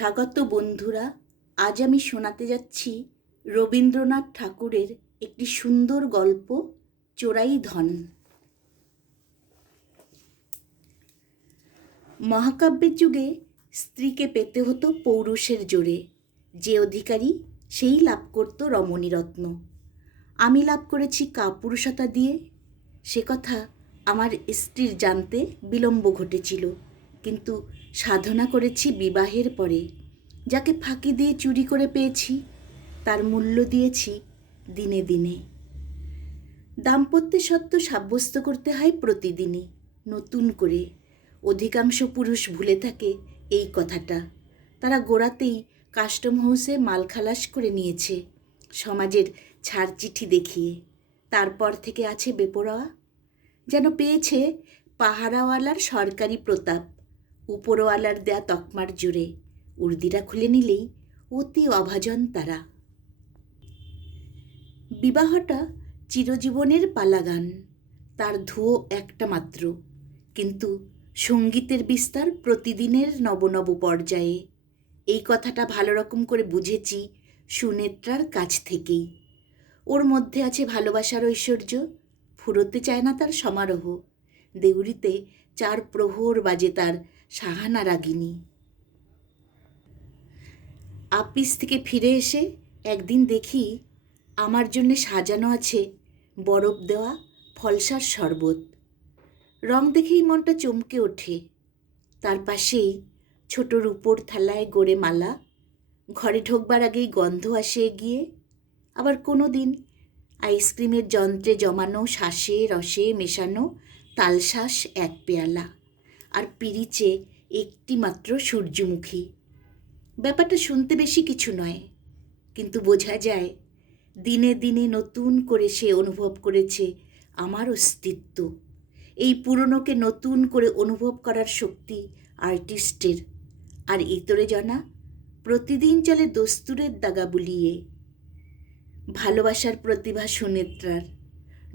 স্বাগত বন্ধুরা। আজ আমি শোনাতে যাচ্ছি রবীন্দ্রনাথ ঠাকুরের একটি সুন্দর গল্প, চোরাই ধন। মহাকাব্যের যুগে স্ত্রীকে পেতে হতো পৌরুষের জোরে। যে অধিকারী সেই লাভ করত রমণীরত্ন। আমি লাভ করেছি কাপুরুষতা দিয়ে। সে কথা আমার স্ত্রীর জানতে বিলম্ব ঘটেছিল, কিন্তু সাধনা করেছি বিবাহের পরে। যাকে ফাঁকি দিয়ে চুরি করে পেয়েছি তার মূল্য দিয়েছি দিনে দিনে। দাম্পত্যের সত্ত্ব সাব্যস্ত করতে হয় প্রতিদিনই নতুন করে। অধিকাংশ পুরুষ ভুলে থাকে এই কথাটা। তারা গোড়াতেই কাস্টম হাউসে মাল খালাস করে নিয়েছে সমাজের ছাড় চিঠি দেখিয়ে। তারপর থেকে আছে বেপরোয়া, যেন পেয়েছে পাহারাওয়ালার সরকারি প্রতাপ। উপরওয়ালার দেয়া তকমার জোরে উর্দিরা খুলে নিলেই অতি অভাজন তারা। বিবাহটা চিরজীবনের পালাগান, তার ধুয়ো একটা মাত্র, কিন্তু সঙ্গীতের বিস্তার প্রতিদিনের নবনব পর্যায়ে। এই কথাটা ভালো রকম করে বুঝেছি সুনেত্রার কাছ থেকেই। ওর মধ্যে আছে ভালোবাসার ঐশ্বর্য, ফুরোতে চায় না তার সমারোহ। দেউড়িতে 4 প্রহর বাজে তার সাহানা রাগিনী। আপিস থেকে ফিরে এসে একদিন দেখি আমার জন্যে সাজানো আছে বরফ দেওয়া ফলসার শরবত। রং দেখেই মনটা চমকে ওঠে। তার পাশেই ছোট রূপোর থালায় গড়ে মালা। ঘরে ঢোকবার আগেই গন্ধ আসে এগিয়ে। আবার কোনো দিন আইসক্রিমের যন্ত্রে জমানো শ্বাসে রসে মেশানো তালশ্বাস 1 পেয়ালা, আর পিরিচে একটি মাত্র সূর্যমুখী। ব্যাপারটা শুনতে বেশি কিছু নয়, কিন্তু বোঝা যায় দিনে দিনে নতুন করে সে অনুভব করেছে আমার অস্তিত্ব। এই পুরনোকে নতুন করে অনুভব করার শক্তি আর্টিস্টের, আর ইতরে জানা প্রতিদিন চলে দস্তুরের দাগা বুলিয়ে। ভালোবাসার প্রতিভা সুনেত্রার,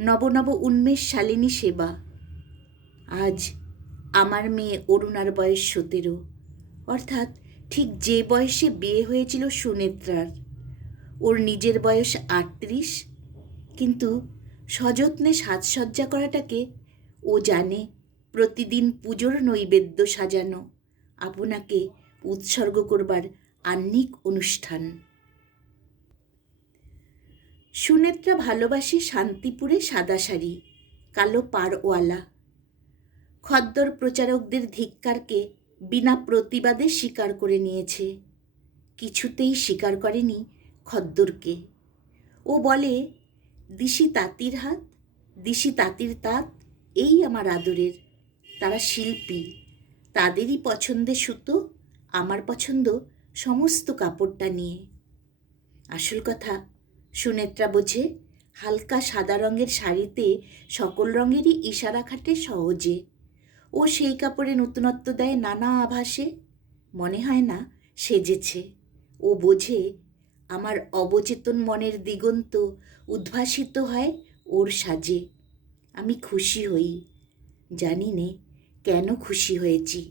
নবনব উন্মেষ শালিনী সেবা। আজ আমার মেয়ে অরুণার বয়স 17, অর্থাৎ ঠিক যে বয়সে বিয়ে হয়েছিল সুনেত্রার। ওর নিজের বয়স 38, কিন্তু সযত্নে সাজসজ্জা করাটাকে ও জানে প্রতিদিন পুজোর নৈবেদ্য সাজানো, আপনাকে উৎসর্গ করবার আহ্নিক অনুষ্ঠান। সুনেত্রা ভালোবাসে শান্তিপুরে সাদা শাড়ি, কালো পাড়ওয়ালা। খদ্দর প্রচারকদের ধিক্কারকে বিনা প্রতিবাদে স্বীকার করে নিয়েছে। কিছুতেই স্বীকার করেনি খদ্দরকে। ও বলে, দিশি তাঁতির হাত, দিশি তাঁতির তাঁত, এই আমার আদরের। তারা শিল্পী, তাদেরই পছন্দে সুতো, আমার পছন্দ সমস্ত কাপড়টা নিয়ে। আসল কথা সুনেত্রা বোঝে হালকা সাদা রঙের শাড়িতে সকল রঙেরই ইশারা খাটে সহজে। ও সেই কাপড়ে নতুনত্ব দেয় নানা আভাসে। মনে হয় না সেজেছে। ও বোঝে আমার অবচেতন মনের দিগন্ত উদ্ভাসিত হয় ওর সাজে। আমি খুশি হই, জানি নে কেন খুশি হয়েছি।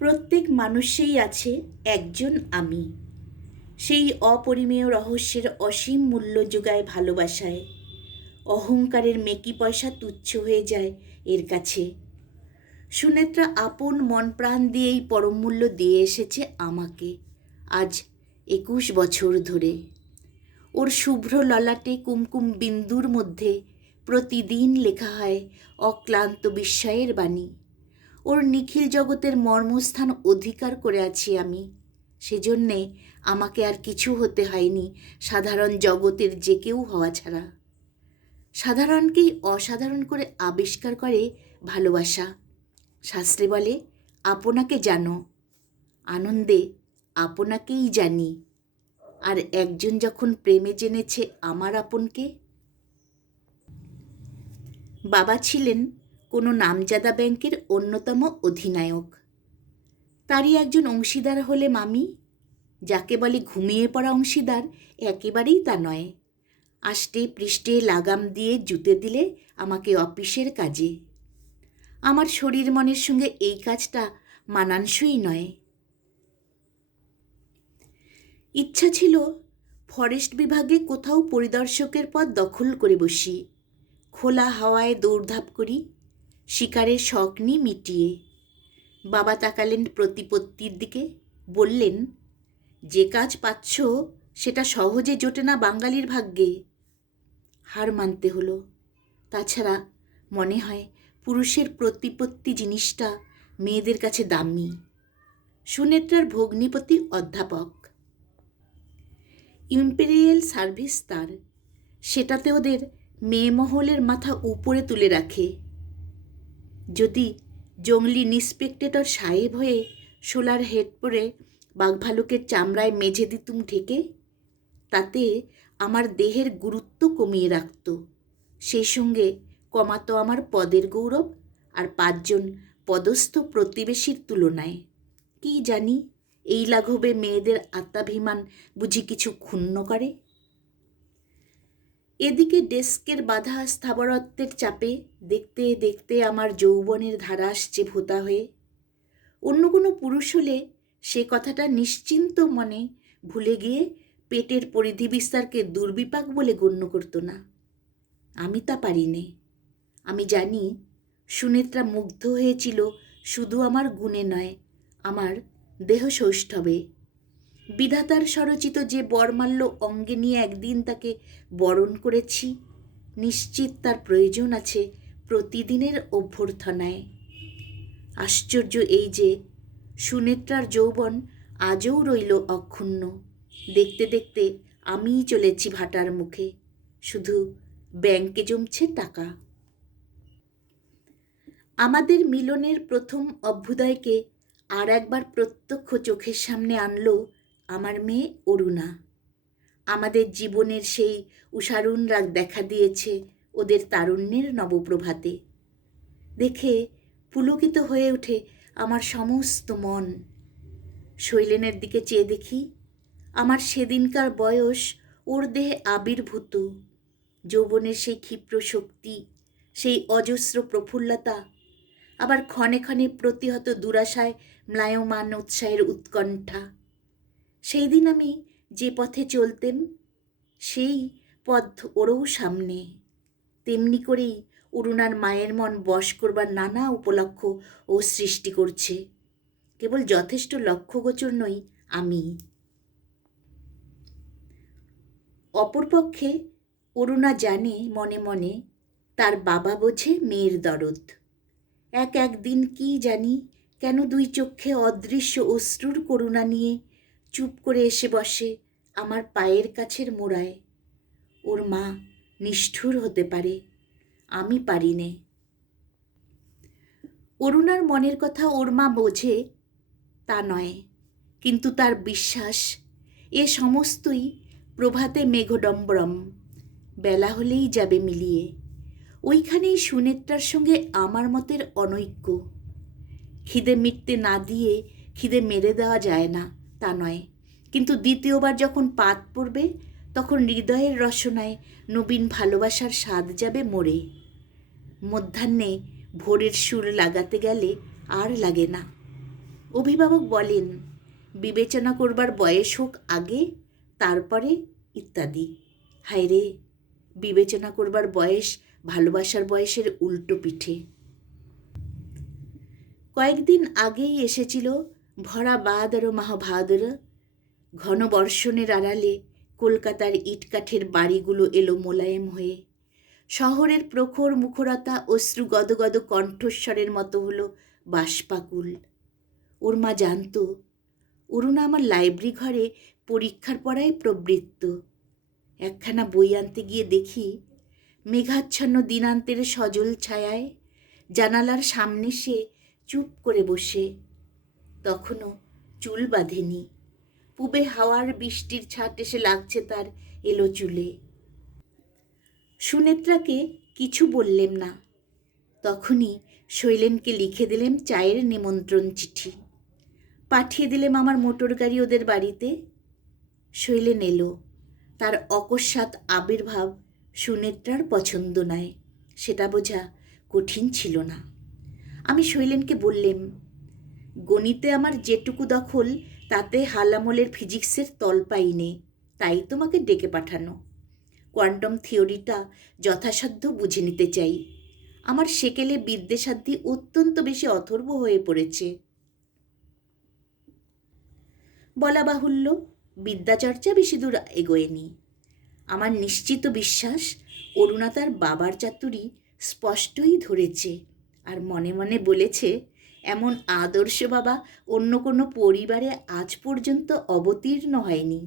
প্রত্যেক মানুষেই আছে একজন আমি। সেই অপরিমেয় রহস্যের অসীম মূল্য যোগায় ভালোবাসায়। অহংকারের মেকি পয়সা তুচ্ছ হয়ে যায় এর কাছে। সুনেত্রা আপন মন প্রাণ দিয়েই পরম মূল্য দিয়ে এসেছে আমাকে, আজ 21 বছর ধরে। ওর শুভ্র ললাটে কুমকুম বিন্দুর মধ্যে প্রতিদিন লেখা হয় অক্লান্ত বিস্ময়ের বাণী। ওর নিখিল জগতের মর্মস্থান অধিকার করে আছি আমি। সেজন্যে আমাকে আর কিছু হতে হয়নি সাধারণ জগতের যে কেউ হওয়া ছাড়া। সাধারণকেই অসাধারণ করে আবিষ্কার করে ভালোবাসা। শাস্ত্রে বলে, আপনাকে জানো, আনন্দে আপনাকেই জানি। আর একজন যখন প্রেমে জেনেছে আমার আপনকে। বাবা ছিলেন কোনো নামজাদা ব্যাংকের অন্যতম অধিনায়ক। তারই একজন অংশীদার হলে মামি। যাকে বলে ঘুমিয়ে পড়া অংশীদার, একেবারেই তা নয়। আষ্টে পৃষ্ঠে লাগাম দিয়ে জুতে দিলে আমাকে অফিসের কাজে। আমার শরীর মনের সঙ্গে এই কাজটা মানানসই নয়। ইচ্ছা ছিল ফরেস্ট বিভাগে কোথাও পরিদর্শকের পদ দখল করে বসি, খোলা হাওয়ায় দৌড়ধাপ করি, শিকারের শখ নিয়ে মিটিয়ে। বাবা তাকালেন প্রতিপত্তির দিকে, বললেন, যে কাজ পাচ্ছ সেটা সহজে জোটে না বাঙালির ভাগ্যে। হার মানতে হলো। তাছাড়া মনে হয় পুরুষের প্রতিপত্তি জিনিসটা মেয়েদের কাছে দামি। সুনেত্রার ভগ্নিপতি অধ্যাপক, ইম্পেরিয়াল সার্ভিস তার, সেটাতে ওদের মেয়ে মহলের মাথা উপরে তুলে রাখে। যদি জঙ্গলি ইন্সপেক্টর সাহেব হয়ে সোলার হেড পরে বাঘভালুকের চামড়ায় মেঝে দিতুম ঢেকে, তাতে আমার দেহের গুরুত্ব কমিয়ে রাখত, সেই সঙ্গে কমাতো আমার পদের গৌরব আর 5 জন পদস্থ প্রতিবেশীর তুলনায়। কি জানি এই লাঘবে মেয়েদের আত্মাভিমান বুঝি কিছু ক্ষুণ্ণ করে। এদিকে ডেস্কের বাধা স্থাবরত্বের চাপে দেখতে দেখতে আমার যৌবনের ধারা আসছে ভোতা হয়ে। অন্য কোনো পুরুষ হলে সে কথাটা নিশ্চিন্ত মনে ভুলে গিয়ে পেটের পরিধি বিস্তারকে দুর্বিপাক বলে গণ্য করত না। আমি তা পারি নে। আমি জানি সুনেত্রা মুগ্ধ হয়েছিল শুধু আমার গুণে নয়, আমার দেহ সৌষ্ঠবে। বিধাতার স্বরচিত যে বরমাল্য অঙ্গে নিয়ে একদিন তাকে বরণ করেছি, নিশ্চিত তার প্রয়োজন আছে প্রতিদিনের অভ্যর্থনায়। আশ্চর্য এই যে সুনেত্রার যৌবন আজও রইল অক্ষুণ্ণ। দেখতে দেখতে আমিই চলেছি ভাটার মুখে, শুধু ব্যাংকে জমছে টাকা। আমাদের মিলনের প্রথম অভ্যুদয়কে আর একবার প্রত্যক্ষ চোখের সামনে আনলো আমার মেয়ে অরুণা। আমাদের জীবনের সেই উষারুণ রাগ দেখা দিয়েছে ওদের তারুণ্যের নবপ্রভাতে। দেখে পুলকিত হয়ে ওঠে আমার সমস্ত মন। শৈলেনের দিকে চেয়ে দেখি, আমার সেদিনকার বয়স ওর দেহে আবির্ভূত। যৌবনের সেই ক্ষিপ্র শক্তি, সেই অজস্র প্রফুল্লতা, আবার ক্ষণে ক্ষণে প্রতিহত দুরাশায় ম্লায়মান উৎসাহের উৎকণ্ঠা। সেই দিন আমি যে পথে চলতেম, সেই পথ ওরও সামনে। তেমনি করেই অরুণার মায়ের মন বশ করবার নানা উপলক্ষ ও সৃষ্টি করছে। কেবল যথেষ্ট লক্ষ্যগোচর নই আমি। অপরপক্ষে অরুণা জানে মনে মনে তার বাবা বোঝে মেয়ের দরদ। একদিন কি জানি কেন 2 চক্ষে অদৃশ্য অশ্রুর করুণা নিয়ে চুপ করে এসে বসে আমার পায়ের কাছের মোড়ায়। ওর মা নিষ্ঠুর হতে পারে, আমি পারি নে। অরুণার মনের কথা ওর মা বোঝে তা নয়, কিন্তু তার বিশ্বাস এ সমস্তই প্রভাতে মেঘডম্বরম, বেলা হলেই যাবে মিলিয়ে। ওইখানেই সুনেত্রার সঙ্গে আমার মতের অনৈক্য। খিদে মিটতে না দিয়ে খিদে মেরে দেওয়া যায় না তা নয়, কিন্তু দ্বিতীয়বার যখন পাত পড়বে তখন হৃদয়ের রসনায় নবীন ভালোবাসার স্বাদ যাবে মরে। মধ্যাহ্নে ভোরের সুর লাগাতে গেলে আর লাগে না। অভিভাবক বলেন, বিবেচনা করবার বয়স হোক আগে, তারপরে ইত্যাদি। হায় রে, বিবেচনা করবার বয়স ভালোবাসার বয়সের উল্টো পিঠে। কয়েকদিন আগেই এসেছিল ভরা বাদর মহাভাদর। ঘন বর্ষণের আড়ালে কলকাতার ইটকাঠের বাড়িগুলো এলো মোলায়েম হয়ে। শহরের প্রখর মুখরতা অশ্রু গদগদ কণ্ঠস্বরের মতো হলো বাষ্পাকুল। ওর মা জানত অরুণা আমার লাইব্রেরি ঘরে পরীক্ষার পড়ায় প্রবৃত্ত। একখানা বই আনতে গিয়ে দেখি মেঘাচ্ছন্ন দিনান্তের সজল ছায়ায় জানালার সামনে সে চুপ করে বসে। তখনও চুল বাঁধেনি। পূবে হাওয়ার বৃষ্টির ছাট এসে লাগছে তার এলো চুলে। সুনেত্রাকে কিছু বললেম না। তখনই শৈলেনকে লিখে দিলেম চায়ের নিমন্ত্রণ চিঠি। পাঠিয়ে দিলেম আমার মোটর গাড়ি ওদের বাড়িতে। শৈলেন এলো। তার অকস্মাৎ আবির্ভাব সুনেত্রার পছন্দ নয়, সেটা বোঝা কঠিন ছিল না। আমি শৈলেনকে বললেম, গণিতে আমার যেটুকু দখল তাতে হালামলের ফিজিক্সের তল পাইনে, তাই তোমাকে ডেকে পাঠানো। কোয়ান্টাম থিওরিটা যথাসাধ্য বুঝে নিতে চাই। আমার সেকেলে বিদ্যেসাধ্যি অত্যন্ত বেশি অথর্ব হয়ে পড়েছে। বলা বাহুল্য, বিদ্যাচর্চা বেশি দূর এগোয়নি। আমার নিশ্চিত বিশ্বাস অরুণা তার বাবার চাতুরি স্পষ্টই ধরেছে, আর মনে মনে বলেছে, এমন আদর্শ বাবা অন্য কোনো পরিবারে আজ পর্যন্ত অবতীর্ণ হয়নি।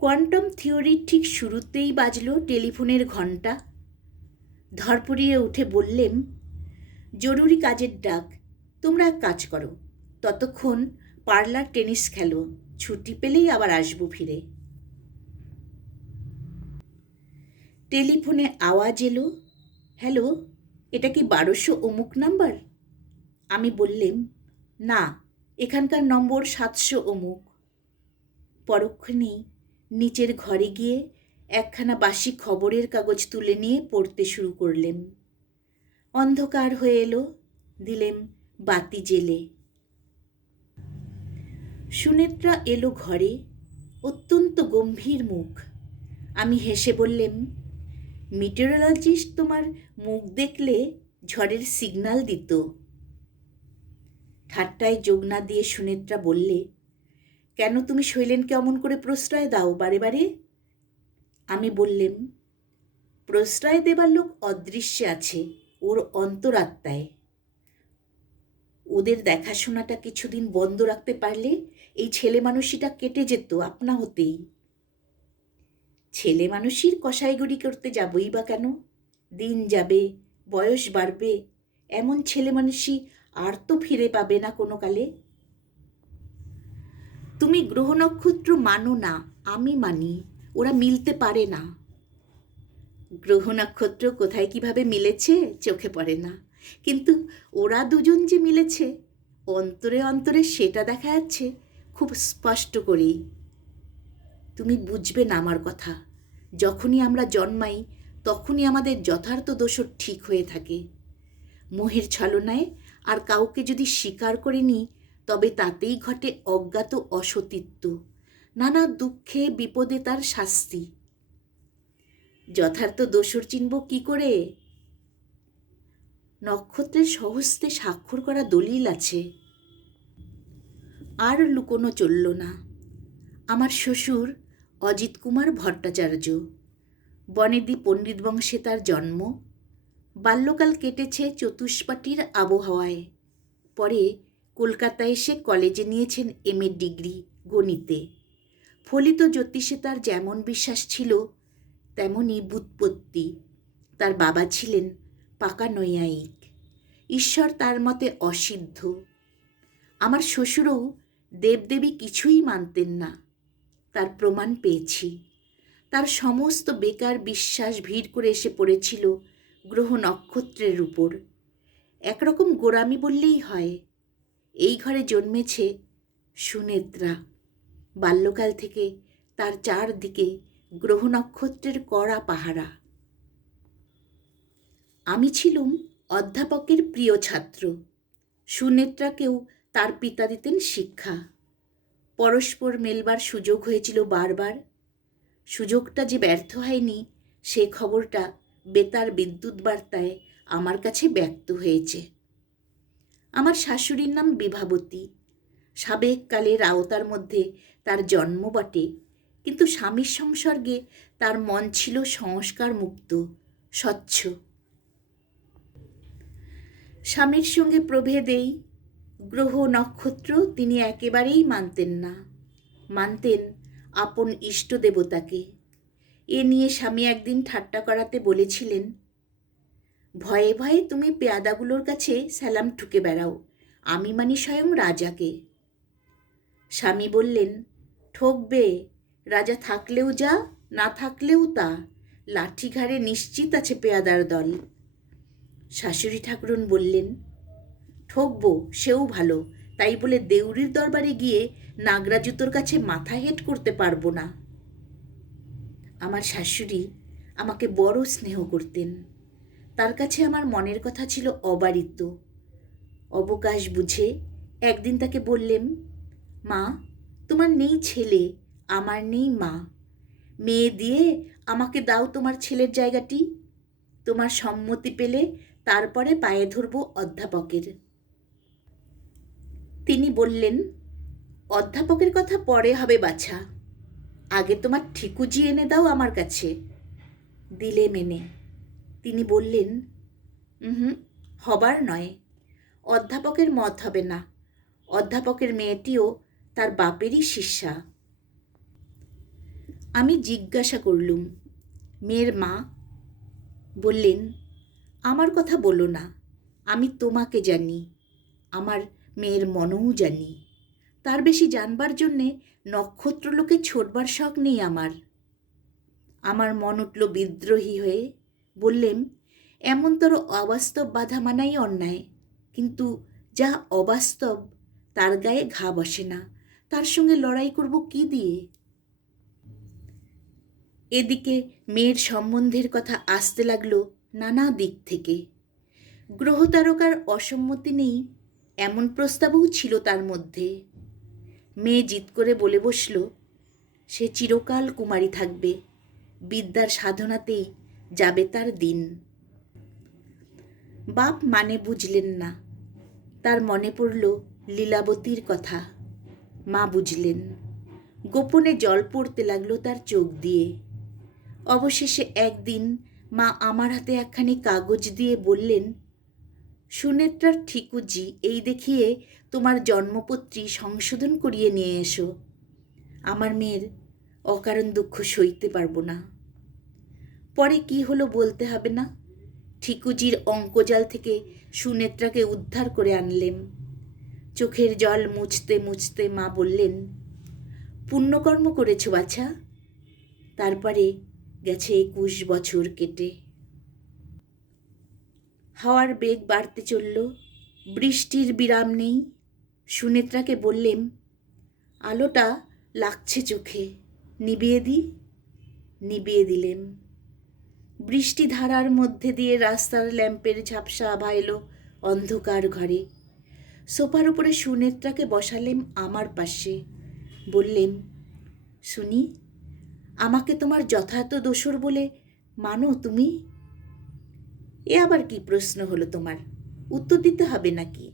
কোয়ান্টাম থিওরির ঠিক শুরুতেই বাজল টেলিফোনের ঘণ্টা। ধরপড়িয়ে উঠে বললেন, জরুরি কাজের ডাক, তোমরা এক কাজ করো, ততক্ষণ পার্লার টেনিস খেলো, ছুটি পেলেই আবার আসবো ফিরে। টেলিফোনে আওয়াজ এলো, হ্যালো, এটা কি 1200 অমুক নাম্বার? আমি বললেম, না, এখানকার নম্বর 700 অমুক। পরক্ষণেই নিচের ঘরে গিয়ে একখানা বাসি খবরের কাগজ তুলে নিয়ে পড়তে শুরু করলেম। অন্ধকার হয়ে এলো, দিলেম বাতি জেলে। সুনেত্রা এলো ঘরে, অত্যন্ত গম্ভীর মুখ। আমি হেসে বললেম, মিটেরোলজিস্ট তোমার মুখ দেখলে ঝড়ের সিগন্যাল দিত। ঠাট্টায় যোগ না দিয়ে সুনেত্রা বললে, কেন তুমি শৈলেনকে অমন করে প্রশ্রয় দাও বারে বারে? আমি বললেম, প্রশ্রয় দেবার লোক অদৃশ্যে আছে, ওর অন্তরাত্মায়। ওদের দেখাশোনাটা কিছুদিন বন্ধ রাখতে পারলে এই ছেলে মানুষিটা কেটে যেত আপনা হতেই। ছেলে মানুষির কসাইগড়ি করতে যাবই বা কেন? দিন যাবে, বয়স বাড়বে, এমন ছেলে মানুষই আর তো ফিরে পাবে না কোনো কালে। তুমি গ্রহ নক্ষত্র মানো না, আমি মানি, ওরা মিলতে পারে না। গ্রহ নক্ষত্র কোথায় কিভাবে মিলেছে চোখে পড়ে না, কিন্তু ওরা দুজন যে মিলেছে অন্তরে অন্তরে সেটা দেখা যাচ্ছে খুব স্পষ্ট করেই। তুমি বুঝবে না আমার কথা। যখনই আমরা জন্মাই তখনই আমাদের যথার্থ দোষর ঠিক হয়ে থাকে। মোহের ছলনায় আর কাউকে যদি স্বীকার করে নিই তবে তাতেই ঘটে অজ্ঞাত অসতীত্ব, নানা দুঃখে বিপদে তার শাস্তি। যথার্থ দোষর চিনব কি করে? নক্ষত্রের সহস্তে স্বাক্ষর করা দলিল আছে। আর লুকোনো চলল না। আমার শ্বশুর অজিত কুমার ভট্টাচার্য, বনেদি পণ্ডিত বংশে তার জন্ম। বাল্যকাল কেটেছে চতুষ্পাটির আবহাওয়ায়। পরে কলকাতায় এসে কলেজে নিয়েছেন MA ডিগ্রি গণিতে। ফলিত জ্যোতিষে তার যেমন বিশ্বাস ছিল তেমনই ব্যুৎপত্তি। তার বাবা ছিলেন পাকা নৈয়ায়িক। ঈশ্বর তার মতে অসিদ্ধ। আমার শ্বশুরও দেবদেবী কিছুই মানতেন না, তার প্রমাণ পেয়েছি। তার সমস্ত বেকার বিশ্বাস ভিড় করে এসে পড়েছিল গ্রহ নক্ষত্রের উপর। একরকম গোঁড়ামি বললেই হয়। এই ঘরে জন্মেছে সুনেত্রা। বাল্যকাল থেকে তার চারদিকে গ্রহ নক্ষত্রের কড়া পাহারা। আমি ছিলুম অধ্যাপকের প্রিয় ছাত্র। সুনেত্রাকেও তার পিতা দিতেন শিক্ষা। পরস্পর মেলবার সুযোগ হয়েছিল বারবার। সুযোগটা যে ব্যর্থ হয়নি সে খবরটা বেতার বিদ্যুৎ বার্তায় আমার কাছে ব্যক্ত হয়েছে। আমার শাশুড়ির নাম বিভাবতী। সাবেক কালের আওতার মধ্যে তার জন্ম বটে, কিন্তু স্বামীর সংসর্গে তার মন ছিল সংস্কার মুক্ত, স্বচ্ছ। স্বামীর সঙ্গে প্রভেদেই গ্রহ নক্ষত্র তিনি একেবারেই মানতেন না। মানতেন আপন ইষ্ট দেবতাকে। এ নিয়ে স্বামী একদিন ঠাট্টা করাতে বলেছিলেন, ভয়ে ভয়ে তুমি পেয়াদাগুলোর কাছে সালাম ঠুকে বেড়াও, আমি মানি স্বয়ং রাজাকে। স্বামী বললেন, ঠকবে, রাজা থাকলেও যা, না থাকলেও তা, লাঠি ঘাড়ে নিশ্চিত আছে পেয়াদার দল। শাশুড়ি ঠাকুরন বললেন, ঠকবো সেও ভালো, তাই বলে দেউরির দরবারে গিয়ে নাগরা জুতোর কাছে মাথা হেঁট করতে পারবো না। আমার শাশুড়ি আমাকে বড় স্নেহ করতেন। তার কাছে আমার মনের কথা ছিল অবারিত। অবকাশ বুঝে একদিন তাকে বললেম, মা, তোমার নেই ছেলে, আমার নেই মা, মেয়ে দিয়ে আমাকে দাও তোমার ছেলের জায়গাটি। তোমার সম্মতি পেলে তারপরে পায়ে ধরব অধ্যাপকের। তিনি বললেন, অধ্যাপকের কথা পরে হবে বাছা, আগে তোমার ঠিকুজি এনে দাও আমার কাছে। দিলে মেনে। তিনি বললেন, হুম, হবার নয়, অধ্যাপকের মত হবে না, অধ্যাপকের মেয়েটিও তার বাপেরই শিষ্যা। আমি জিজ্ঞাসা করলুম, মেয়ের মা? বললেন, আমার কথা বলো না, আমি তোমাকে জানি, আমার মেয়ের মনও জানি, তার বেশি জানবার জন্যে নক্ষত্রলোকে ছোটবার শখ নেই আমার। আমার মন উঠল বিদ্রোহী হয়ে। বললেম, এমনতর অবাস্তব বাধা মানাই অন্যায়, কিন্তু যা অবাস্তব তার গায়ে ঘা বসে না, তার সঙ্গে লড়াই করব কি দিয়ে? এদিকে মেয়ের সম্বন্ধের কথা আসতে লাগলো নানা দিক থেকে। গ্রহ তারকার অসম্মতি নেই এমন প্রস্তাবও ছিল তার মধ্যে। মেয়ে জিদ করে বলে বসল, সে চিরকাল কুমারী থাকবে, বিদ্যার সাধনাতেই যাবে তার দিন। বাপ মানে বুঝলেন না। তার মনে পড়ল লীলাবতীর কথা। মা বুঝলেন। গোপনে জল পড়তে লাগলো তার চোখ দিয়ে। অবশেষে একদিন মা আমার হাতে একখানি কাগজ দিয়ে বললেন, সুনেত্রার ঠিকুজি এই দেখিয়ে তোমার জন্মপত্রী সংশোধন করিয়ে নিয়ে এসো। আমার মেয়ের অকারণ দুঃখ সইতে পারবো না। পরে কি হলো বলতে হবে না। ঠিকুজির অঙ্কজাল থেকে সুনেত্রাকে উদ্ধার করে আনলেম। চোখের জল মুছতে মুছতে মা বললেন, পুণ্যকর্ম করেছ বাছা। তারপরে গেছে 21 বছর কেটে। হাওয়ার বেগ বাড়তে চলল, বৃষ্টির বিরাম নেই। সুনেত্রাকে বললেম, আলোটা লাগছে চোখে, নিবিয়ে দিই। নিবিয়ে দিলেম। বৃষ্টি ধারার মধ্যে দিয়ে রাস্তার ল্যাম্পের ঝাপসা আভা এলো অন্ধকার ঘরে। সোফার উপরে সুনেত্রাকে বসালেম আমার পাশে। বললেম, শুনি, আমাকে তোমার যথার্থ দোসর বলে মানো তুমি? এ আবার কি প্রশ্ন হলো তোমার? উত্তর দিতে হবে নাকি?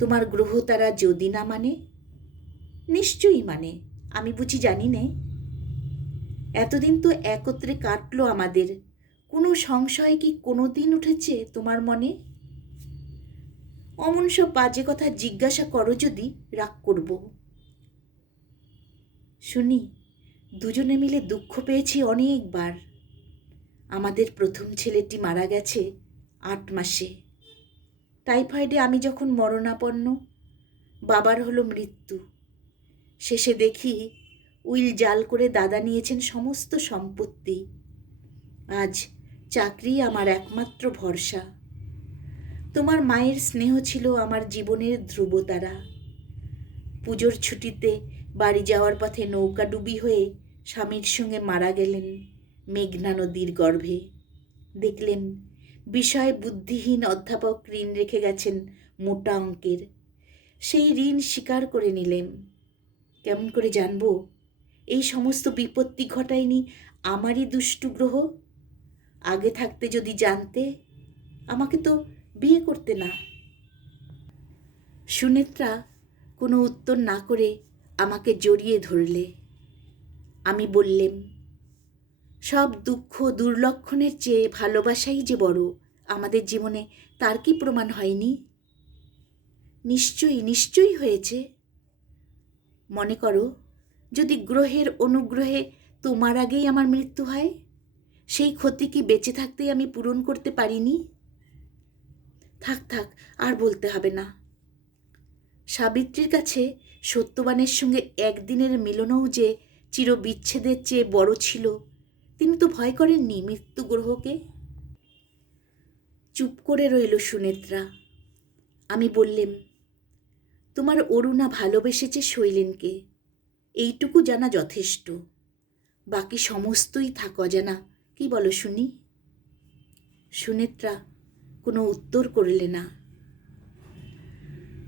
তোমার গ্রহ তারা যদি না মানে? নিশ্চয়ই মানে, আমি বুঝি জানি নে? এতদিন তো একত্রে কাটলো আমাদের, কোনো সংশয় কি কোনো দিন উঠেছে তোমার মনে? অমন সব বাজে কথা জিজ্ঞাসা করো যদি রাগ করব। শুনি, দুজনে মিলে দুঃখ পেয়েছি অনেকবার। আমাদের প্রথম ছেলেটি মারা গেছে 8 মাসে। টাইফয়েডে আমি যখন মরণাপন্ন, বাবার হলো মৃত্যু। শেষে দেখি উইল জাল করে দাদা নিয়েছেন সমস্ত সম্পত্তি। আজ চাকরি আমার একমাত্র ভরসা। তোমার মায়ের স্নেহ ছিল আমার জীবনের ধ্রুবতারা। পুজোর ছুটিতে বাড়ি যাওয়ার পথে নৌকাডুবি হয়ে স্বামীর সঙ্গে মারা গেলেন মেঘনা নদীর গর্ভে। দেখলেন বিষয় বুদ্ধিহীন অধ্যাপক ঋণ রেখে গেছেন মোটা অঙ্কের। সেই ঋণ স্বীকার করে নিলেন। কেমন করে জানব এই সমস্ত বিপত্তি ঘটায়নি আমারই দুষ্টু গ্রহ? আগে থাকতে যদি জানতে, আমাকে তো বিয়ে করতে না। সুনেত্রা কোনো উত্তর না করে আমাকে জড়িয়ে ধরলে। আমি বললেম, সব দুঃখ দুর্লক্ষণের চেয়ে ভালোবাসাই যে বড় আমাদের জীবনে, তার কি প্রমাণ হয়নি? নিশ্চয়ই নিশ্চয়ই হয়েছে। মনে করো, যদি গ্রহের অনুগ্রহে তোমার আগেই আমার মৃত্যু হয়, সেই ক্ষতি কি বেঁচে থাকতেই আমি পূরণ করতে পারিনি? থাক থাক, আর বলতে হবে না। সাবিত্রীর কাছে সত্যবানের সঙ্গে একদিনের মিলনও যে চিরবিচ্ছেদের চেয়ে বড় ছিল, তিনি তো ভয় করেননি মৃত্যু গ্রহকে। চুপ করে রইল সুনেত্রা। আমি বললেম, তোমার অরুণা ভালোবেসেছে শৈলেনকে, এইটুকু জানা যথেষ্ট। বাকি সমস্তই থাক অজানা। কি বলো শুনি? সুনেত্রা কোনো উত্তর করলে না।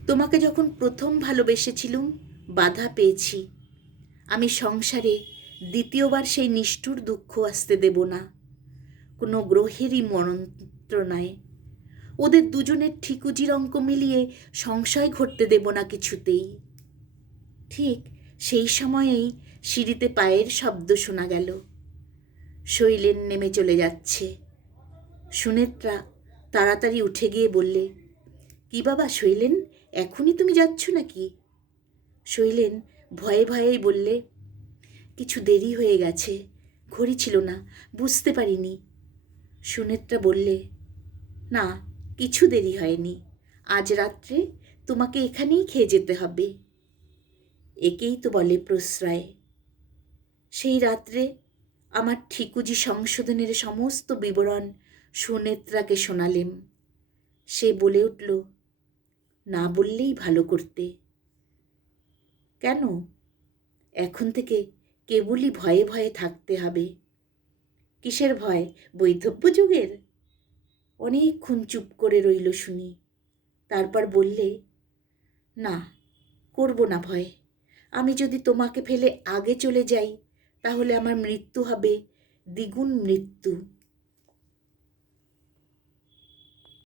তোমাকে যখন প্রথম ভালোবেসেছিলুম বাধা পেয়েছি। আমি সংসারে দ্বিতীয়বার সেই নিষ্ঠুর দুঃখ আসতে দেব না, কোনো গ্রহেরই মন্ত্রণায়। ওদের দুজনের ঠিকুজির অঙ্ক মিলিয়ে সংশয় ঘটতে দেব না কিছুতেই। ঠিক সেই সময়েই সিঁড়িতে পায়ের শব্দ শোনা গেল। শৈলেন নেমে চলে যাচ্ছে। সুনেত্রা তাড়াতাড়ি উঠে গিয়ে বললে, কি বাবা শৈলেন, এখনই তুমি যাচ্ছ নাকি? শৈলেন ভয়ে ভয়েই বললে, কিছু দেরি হয়ে গেছে, ঘড়ি ছিল না, বুঝতে পারিনি। সুনেত্রা বললে, না, কিছু দেরি হয়নি, আজ রাত্রে তোমাকে এখানেই খেয়ে যেতে হবে। একেই তো বলে প্রশ্রয়। সেই রাত্রে আমার ঠিকুজি সংশোধনের সমস্ত বিবরণ সুনেত্রাকে শোনালেম। সে বলে উঠল, না বললেই ভালো করতে। কেন? এখন থেকে কেবলই ভয়ে ভয়ে থাকতে হবে। কিসের ভয়? বৈধব্য যুগের? অনেকক্ষণ চুপ করে রইল শুনি। তারপর বললে, না, করব না ভয়। আমি যদি তোমাকে ফেলে আগে চলে যাই তাহলে আমার মৃত্যু হবে দ্বিগুণ মৃত্যু।